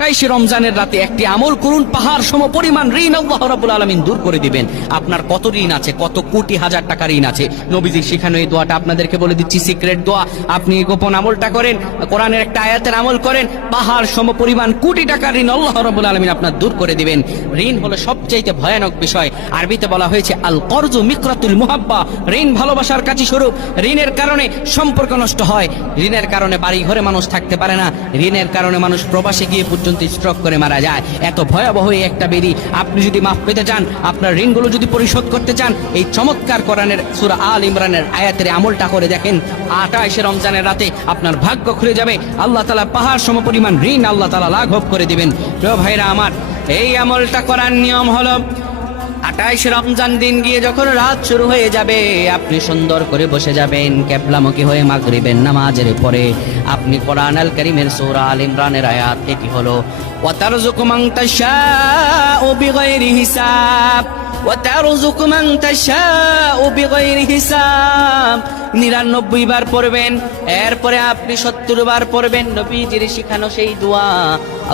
28 রমজানের রাতে একটি আমল করুন, পাহাড় সম পরিমাণ ঋণ আল্লাহ রাব্বুল আলামিন দূর করে দিবেন। আপনার কত ঋণ আছে, কত কোটি হাজার টাকা ঋণ আছে, নবীজি শিখানো এই দোয়াটা আপনাদেরকে বলে দিচ্ছি, সিক্রেট দোয়া। আপনি গোপন আমলটা করেন, কোরআনের একটা আয়াতের আমল করেন, পাহাড় সম পরিমাণ কোটি টাকার ঋণ আল্লাহ রাব্বুল আলামিন আপনার দূর করে দিবেন। ঋণ হলো সবচেয়ে ভয়ানক বিষয়। আরবিতে বলা হয়েছে আল করজু মিকরাতুল মুহাব্বা, ঋণ ভালোবাসার কাছে স্বরূপ। ঋণের কারণে সম্পর্ক নষ্ট হয়, ঋণের কারণে বাড়ি ঘরে মানুষ থাকতে পারে না, ঋণের কারণে মানুষ প্রবাসে গিয়ে স্ট্রোক করে মারা যায়। এত ভয়াবহ একটা বেরি। আপনি যদি মাফ পেতে চান, আপনার ঋণগুলো যদি পরিশোধ করতে চান, এই চমৎকার কোরআনের সূরা আল ইমরানের আয়াতের আমলটা করে দেখেন। 28 রমজানের রাতে আপনার ভাগ্য খুলে যাবে। আল্লাহ তাআলা পাহাড় সমপরিমাণ ঋণ আল্লাহ তাআলা লাঘব করে দিবেন। প্রিয় ভাইরা আমার, এই আমলটা করার নিয়ম হলো 28 রমজান দিন গিয়ে যখন রাত শুরু হয়ে যাবে, আপনি সুন্দর করে বসে যাবেন কিবলামুখী হয়ে মাগরিবের নামাজের পরে। আপনি কোরআন আল কারীমের সূরা আল ইমরানের আয়াত এটি হলো ওয়াতারযুকু মান তাশাউ বিগাইরি হিসাব, ওয়াতারযুকু মান তাশাউ বিগাইরি হিসাব 99 বার পড়বেন। এরপরে আপনি 70 বার পড়বেন নবীজির শিখানো সেই দোয়া,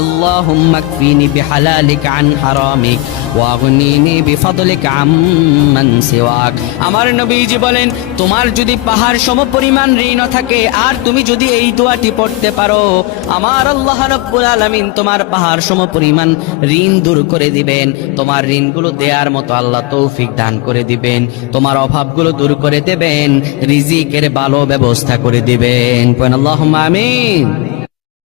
আল্লাহুম্মা কফিনি বিহালালিকা আন হারামিক ওয়াগনিনি বিফাদলিকা আম্মান সিওয়াক। আমার নবীজি বলেন, তোমার যদি পাহাড় সমপরিমাণ ঋণ থাকে আর তুমি যদি এই দোয়াটি পড়তে পারো, আমার আল্লাহ রাব্বুল আলামিন তোমার পাহাড় সমপরিমাণ ঋণ দূর করে দিবেন। তোমার ঋণগুলো দেওয়ার মতো আল্লাহ তৌফিক দান করে দিবেন, তোমার অভাবগুলো দূর করে দেবেন, রিজিকের ভালো ব্যবস্থা করে দিবেন। আল্লাহুম্মা আমিন।